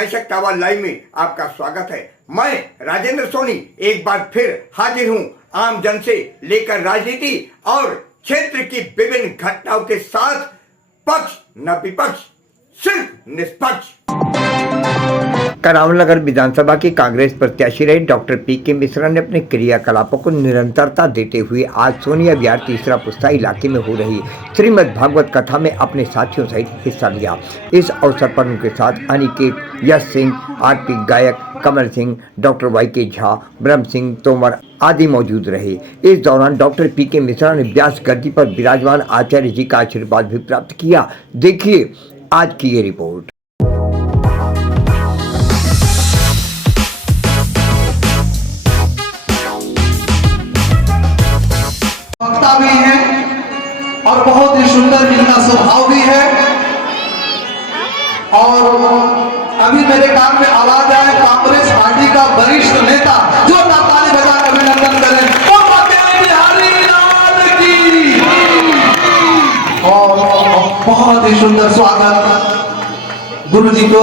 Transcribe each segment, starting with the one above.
सशक्त आवाज लाइव में आपका स्वागत है। मैं राजेंद्र सोनी एक बार फिर हाजिर हूं आम जन से लेकर राजनीति और क्षेत्र की विभिन्न घटनाओं के साथ। पक्ष न विपक्ष, सिर्फ निष्पक्ष। करावल नगर विधानसभा की कांग्रेस प्रत्याशी रहे डॉक्टर पीके मिश्रा ने अपने क्रियाकलापों को निरंतरता देते हुए आज सोनिया विहार तीसरा पुस्ता इलाके में हो रही श्रीमद् भागवत कथा में अपने साथियों सहित हिस्सा लिया। इस अवसर पर उनके साथ अनिकेत, यश सिंह, आरपी गायक, कमल सिंह, डॉक्टर वाईके झा, ब्रह्म सिंह तोमर आदि मौजूद रहे। इस दौरान डॉक्टर पीके मिश्रा ने व्यास गद्दी पर विराजमान आचार्य जी का आशीर्वाद भी प्राप्त किया। देखिए आज की ये रिपोर्ट। वक्ता भी है और बहुत ही सुंदर इनका स्वभाव भी है। और अभी मेरे कान में आवाज आए कांग्रेस पार्टी का वरिष्ठ नेता, जो ताली बजाकर अभिनंदन करें, बिहारी लाल की। और बहुत ही सुंदर स्वागत गुरु जी को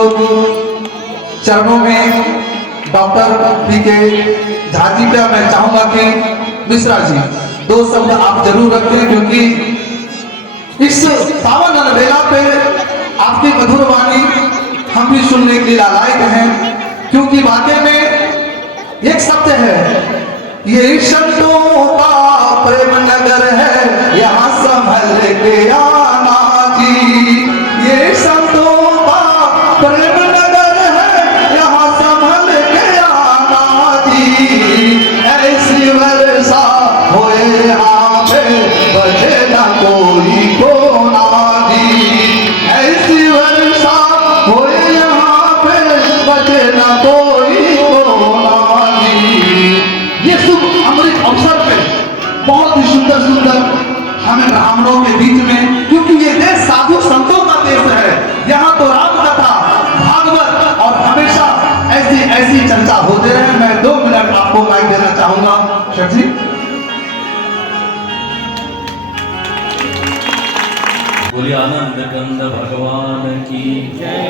चरणों में डॉक्टर पीके झा जी पे मैं चाहूंगा कि मिश्रा जी दो शब्द आप जरूर रखें, क्योंकि इस पावन बेला पे आपकी मधुर वाणी हम भी सुनने के लिए लायक हैं। क्योंकि वाकई में एक शब्द है, ये संतों का प्रेम नगर है, यहाँ संभल के आना जी। ये संतों का प्रेम नगर है, यहाँ संभल के आना जी। ऐसी वर्षा होए यहाँ पे बचे ना कोई कोना जी। ऐसी वर्षा होए यहाँ पे बचे ना कोई कोना जी। ये शुभ अमृत अवसर पे बहुत ही सुंदर सुंदर हमें ब्राह्मणों के बीच में, क्योंकि ये देश साधु संतों का देश है, यहाँ तो राम कथा, भागवत और हमेशा ऐसी ऐसी चर्चा होते रहे। मैं 2 मिनट आपको माइक देना चाहूंगा शेख जी। बोलिए आनंद कंद भगवान की जय,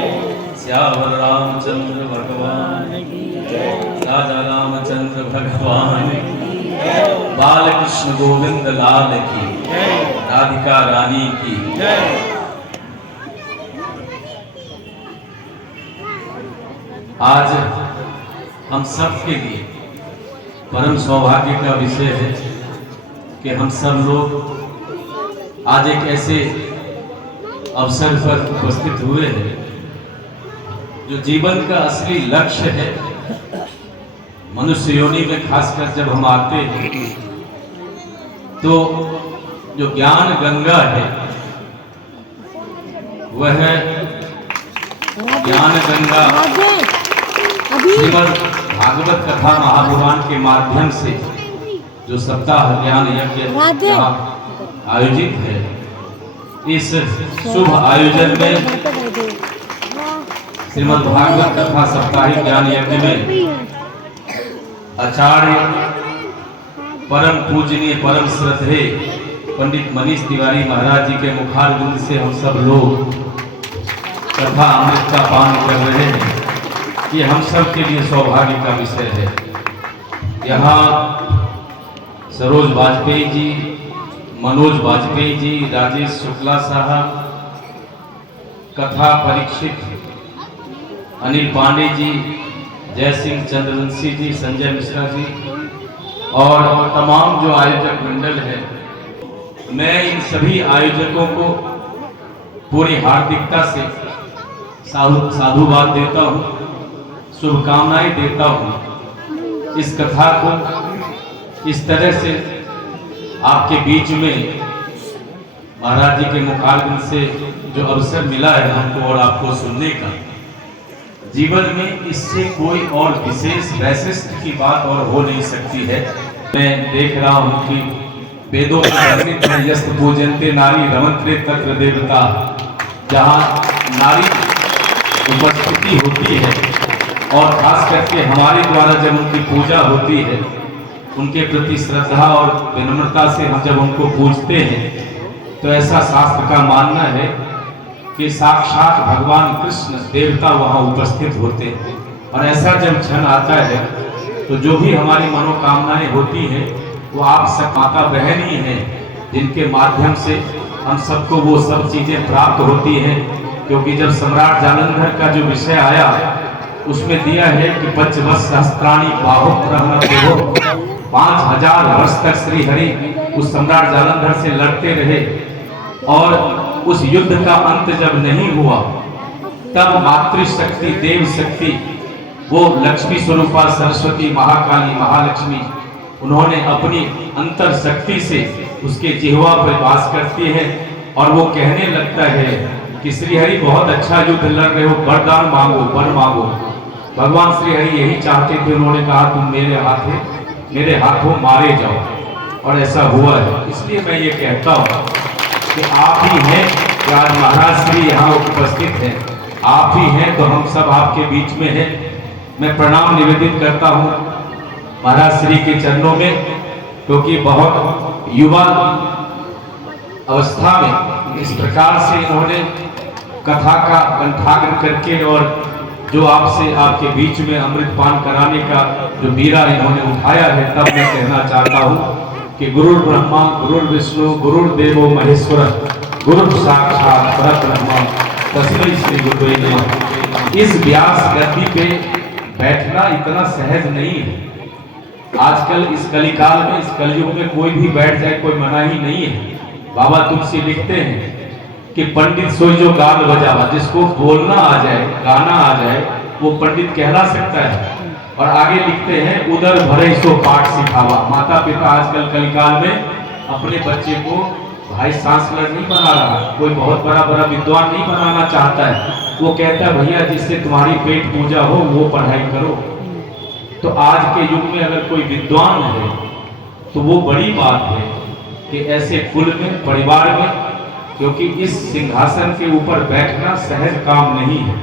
श्यावर रामचंद्र भगवान की जय, राजा रामचंद्र भगवान की जय, बाल कृष्ण गोविंद लाल की जय, राधिका रानी की जय। आज हम सब के लिए परम सौभाग्य का विषय है कि हम सब लोग आज एक ऐसे अवसर पर उपस्थित हुए हैं जो जीवन का असली लक्ष्य है। मनुष्य योनि में खासकर जब हम आते हैं तो जो ज्ञान गंगा है वह ज्ञान गंगा श्रीमद् भागवत कथा महापुराण के माध्यम से जो सप्ताह ज्ञान यज्ञ आयोजित है, इस शुभ आयोजन में श्रीमद् भागवत कथा साप्ताहिक ज्ञान यज्ञ में आचार्य परम पूजनीय परम श्रद्धेय पंडित मनीष तिवारी महाराज जी के मुखारबिंद से हम सब लोग कथा अमृत का पान कर रहे हैं। ये हम सब के लिए सौभाग्य का विषय है। यहाँ सरोज वाजपेयी जी, मनोज वाजपेयी जी, राजेश शुक्ला साहब, कथा परीक्षित, अनिल पांडे जी, जय सिंह चंद्रवंशी जी, संजय मिश्रा जी और तमाम जो आयोजक मंडल है, मैं इन सभी आयोजकों को पूरी हार्दिकता से साधुवाद देता हूँ, शुभकामनाएं देता हूँ। इस कथा को इस तरह से आपके बीच में महाराज जी के मुखारबिंद से जो अवसर मिला है हमको और आपको सुनने का, जीवन में इससे कोई और विशेष वैशिष्ट की बात और हो नहीं सकती है। मैं देख रहा हूँ कि वेदों में वर्णित है यस्त पूजन्ते नारी रमन्ते तत्र देवता, जहाँ नारी उपस्थिति होती है और खास करके हमारे द्वारा जब उनकी पूजा होती है, उनके प्रति श्रद्धा और विनम्रता से हम जब उनको पूजते हैं तो ऐसा शास्त्र का मानना है कि साक्षात भगवान कृष्ण देवता वहां उपस्थित होते हैं। और ऐसा जब क्षण आता है तो जो भी हमारी मनोकामनाएं होती हैं वो आप सब माता बहन ही हैं जिनके माध्यम से हम सबको वो सब चीजें प्राप्त होती हैं। क्योंकि जब सम्राट जालंधर का जो विषय आया उसमें दिया है कि पंचवश सहस्त्राणी बाहु प्रहनो 5000 वर्ष तक श्री हरि उस सम्राट जालंधर से लड़ते रहे और उस युद्ध का अंत जब नहीं हुआ तब मातृशक्ति देव शक्ति वो लक्ष्मी स्वरूपा सरस्वती महाकाली महालक्ष्मी उन्होंने अपनी अंतर शक्ति से उसके जिह्वा पर वास करती है और वो कहने लगता है कि श्री हरि बहुत अच्छा युद्ध लड़ रहे हो, वरदान मांगो, वर मांगो। भगवान श्री हरि यही चाहते थे, उन्होंने कहा तुम मेरे हाथों मारे जाओ और ऐसा हुआ है। इसलिए मैं ये कहता हूँ कि आप ही हैं कि आज महाराज श्री यहाँ उपस्थित हैं, आप ही हैं तो हम सब आपके बीच में हैं। मैं प्रणाम निवेदित करता हूँ महाराज श्री के चरणों में, क्योंकि बहुत युवा अवस्था में इस प्रकार से इन्होंने कथा का कंठाग्र करके और जो आपसे आपके बीच में अमृतपान कराने का जो बीरा इन्होंने उठाया है, तब मैं कहना चाहता हूँ कि गुरुर् ब्रह्मा गुरुर् विष्णु गुरुर्देवो महेश्वर गुरु साक्षात परब्रह्म तस्मै श्री गुरुवे नमः। इस व्यास गद्दी पे बैठना इतना सहज नहीं है। आजकल इस कलिकाल में, इस कलयुग में कोई भी बैठ जाए कोई मनाही नहीं है। बाबा तुलसी लिखते हैं कि पंडित सोई जो गान बजावा, जिसको बोलना आ जाए गाना आ जाए वो पंडित कहला सकता है। और आगे लिखते हैं उदर भरे सो पाठ सिखावा। माता पिता आजकल कलिकाल में अपने बच्चे को भाई सांसलर नहीं बना रहा, कोई बहुत बड़ा विद्वान नहीं बनाना चाहता है। वो कहता है भैया जिससे तुम्हारी पेट पूजा हो वो पढ़ाई करो। तो आज के युग में अगर कोई विद्वान है तो वो बड़ी बात है कि ऐसे कुल में, परिवार में, क्योंकि इस सिंहासन के ऊपर बैठना सहज काम नहीं है।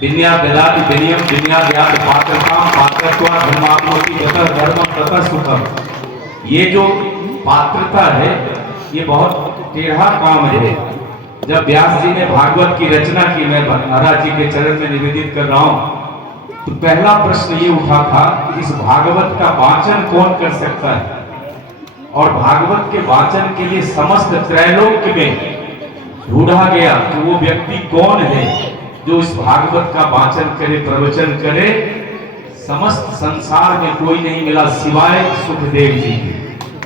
विन्याददाति विनयम विन्याद्यात् पात्रताम पात्रत्वा धर्मात्मोति ततः धर्मं ततः सुखम। ये जो पात्रता है ये बहुत टेढ़ा काम है। जब व्यास जी ने भागवत की रचना की, मैं महाराज जी के चरण में निवेदित कर रहा हूँ, तो पहला प्रश्न ये उठा था कि इस भागवत का वाचन कौन कर सकता है। और भागवत के वाचन के लिए समस्त त्रैलोक्य में ढूंढा गया कि वो व्यक्ति कौन है जो इस भागवत का वाचन करे, प्रवचन करे। समस्त संसार में कोई नहीं मिला सिवाय सुखदेव जी के।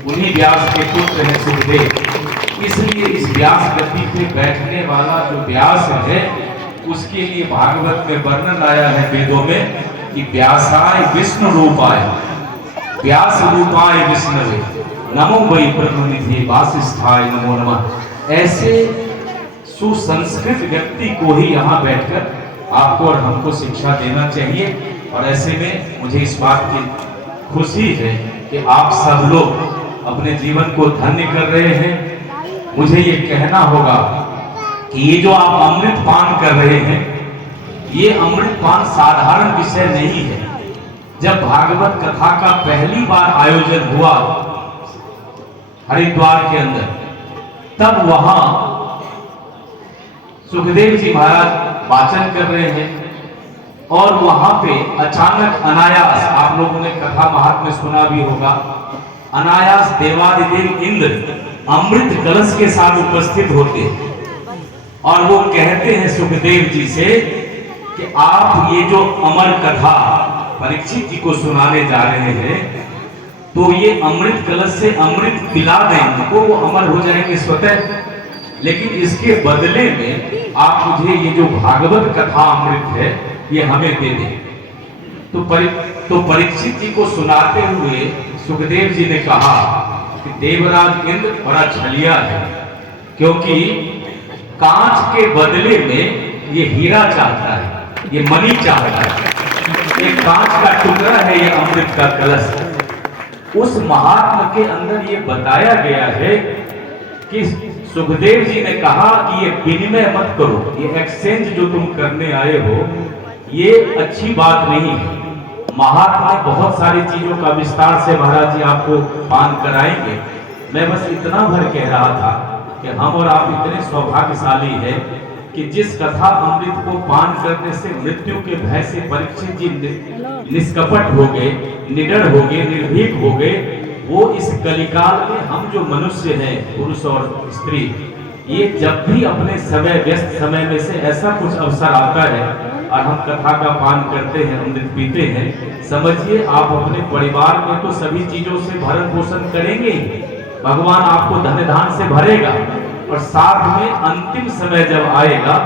उन्हीं व्यास के पुत्र हैं सुखदेव। इसलिए इस व्यास गद्दी पे बैठने वाला जो व्यास है उसके लिए भागवत में वर्णन आया है वेदों में कि व्यासाय विष्णु रूपाय व्यास रूपाय विष्णवे नमो वै ब्रह्मनिधि वासिष्ठाय नमो नमः। ऐसे सुसंस्कृत व्यक्ति को ही यहाँ बैठकर आपको और हमको शिक्षा देना चाहिए। और ऐसे में मुझे इस बात की खुशी है कि आप सब लोग अपने जीवन को धन्य कर रहे हैं। मुझे ये कहना होगा कि ये जो आप अमृत पान कर रहे हैं ये अमृत पान साधारण विषय नहीं है। जब भागवत कथा का पहली बार आयोजन हुआ हरिद्वार के अंदर, तब वहां सुखदेव जी महाराज वाचन कर रहे हैं और वहां पे अचानक अनायास, आप लोगों ने कथा महात्म्य सुना भी होगा, अनायास देवादिदेव इंद्र अमृत कलश के साथ उपस्थित होते हैं और वो कहते हैं सुखदेव जी से कि आप ये जो अमर कथा परीक्षित जी को सुनाने जा रहे हैं तो ये अमृत कलश से अमृत पिला दें तो वो अमर हो जाएंगे स्वतः, लेकिन इसके बदले में आप मुझे ये जो भागवत कथा अमृत है ये हमें दे दें। तो परीक्षित जी को सुनाते हुए सुखदेव जी ने कहा कि देवराज इंद्र बड़ा छलिया है, क्योंकि कांच के बदले में ये हीरा चाहता है, ये मणि चाहता है, ये कांच का टुकड़ा है, ये अमृत का कलश। उस महात्मा के अंदर ये बताया गया है कि सुखदेव जी ने कहा कि ये विनिमय मत करो, ये एक्सचेंज जो तुम करने आए हो ये अच्छी बात नहीं है। महात्मा बहुत सारी चीजों का विस्तार से महाराज जी आपको पान कराएंगे। मैं बस इतना भर कह रहा था कि हम और आप इतने सौभाग्यशाली हैं कि जिस कथा अमृत को पान करने से मृत्यु के भय से परीक्षित जी निष्कपट हो गए, निडर हो गए, निर्भीक हो गए, वो इस कलिकाल में हम जो मनुष्य हैं, पुरुष और स्त्री, ये जब भी अपने समय व्यस्त समय में से ऐसा कुछ अवसर आता है और हम कथा का पान करते हैं, अमृत पीते हैं, समझिए आप अपने परिवार में तो सभी चीजों से भरण पोषण करेंगे, भगवान आपको धन धान से भरेगा, और साथ में अंतिम समय जब आएगा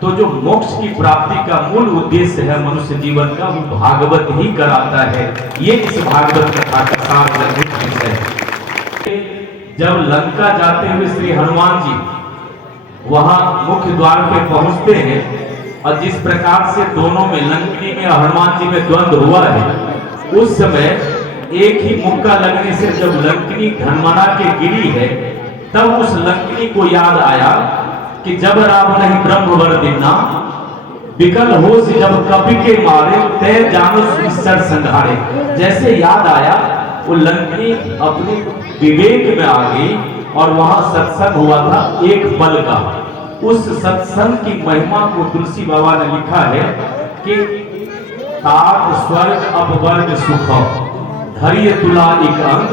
तो जो मोक्ष की प्राप्ति का मूल उद्देश्य है मनुष्य जीवन का, वो भागवत ही कराता है। ये इस भागवत कथा का सार्वजनिक है। जब लंका जाते हुए श्री हनुमान जी वहां मुख्य द्वार पे पहुंचते हैं और जिस प्रकार से दोनों में, लंकिनी में और हनुमान जी में द्वंद्व हुआ है, उस समय एक ही मुक्का लगने से जब लंकिनी धनमना के गिरी है, तब उस लंकिनी को याद आया कि जब राम नहीं ब्रह्म वर दिना, विकल हो से जब कवि के मारे, तय जानो ईश्वर संघारे। जैसे याद आया, वो लंकिनी अपने विवेक में आ गई और वहां सत्संग हुआ था एक पल का। उस सत्संग की महिमा को तुलसी बाबा ने लिखा है कि तात स्वर्ग अपवर्ग सुख, धैर्य तुला एक अंग,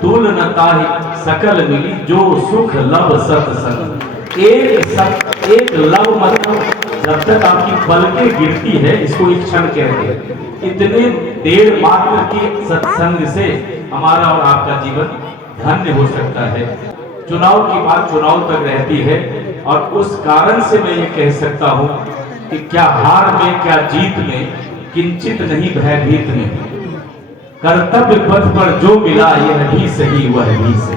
तुल न ताहि सकल मिली, जो सुख लव सत्संग। एक लव मतलब जब तक आपकी पलकें गिरती है, इसको एक क्षण कहते हैं। इतने देर मात्र के सत्संग से हमारा और आपका जीवन धन्य हो सकता है। चुनाव की बात चुनाव तक रहती है, और उस कारण से मैं ये कह सकता हूँ कि क्या हार में क्या जीत में, किंचित नहीं भयभीत में, कर्तव्य पथ पर जो मिला यह भी सही वह भी सही।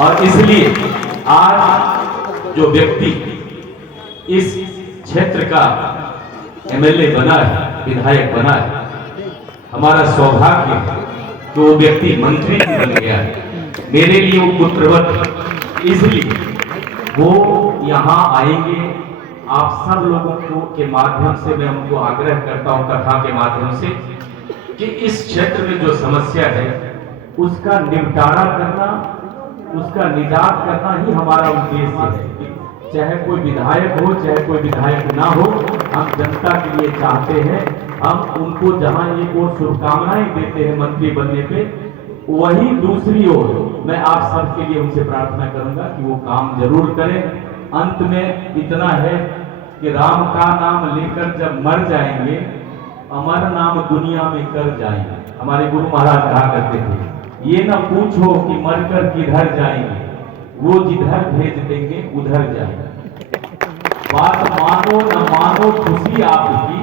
और इसलिए आज जो व्यक्ति इस क्षेत्र का एमएलए बना है, विधायक बना है, हमारा सौभाग्य है कि वो व्यक्ति मंत्री बन गया है। मेरे लिए वो पुत्रवत, इसलिए वो यहाँ आएंगे। आप सब लोगों को के माध्यम से मैं उनको आग्रह करता हूँ, कथा के माध्यम से, कि इस क्षेत्र में जो समस्या है उसका निपटारा करना, उसका निजात करना ही हमारा उद्देश्य है। चाहे कोई विधायक हो, चाहे कोई विधायक ना हो, हम जनता के लिए चाहते हैं। हम उनको जहां एक और शुभकामनाएं देते हैं मंत्री बनने पे, वही दूसरी ओर मैं आप सबके लिए उनसे प्रार्थना करूंगा कि वो काम जरूर करें। अंत में इतना है कि राम का नाम लेकर जब मर जाएंगे, अमर नाम दुनिया में कर जाएंगे। हमारे गुरु महाराज कहा करते थे, ये न पूछो कि मरकर किधर जाएंगे, वो जिधर भेज देंगे उधर जाएंगे। बात मानो न मानो खुशी आपकी,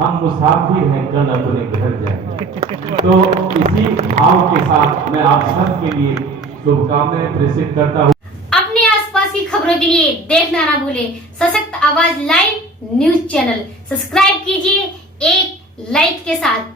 हम मुसाफिर हैं कल अपने घर जाएंगे। तो इसी भाव के साथ मैं आप सब के लिए शुभकामनाएं प्रेषित करता हूँ। अपने आसपास की खबरों के लिए देखना ना भूले सशक्त आवाज लाइव न्यूज चैनल। सब्सक्राइब कीजिए एक लाइक के साथ।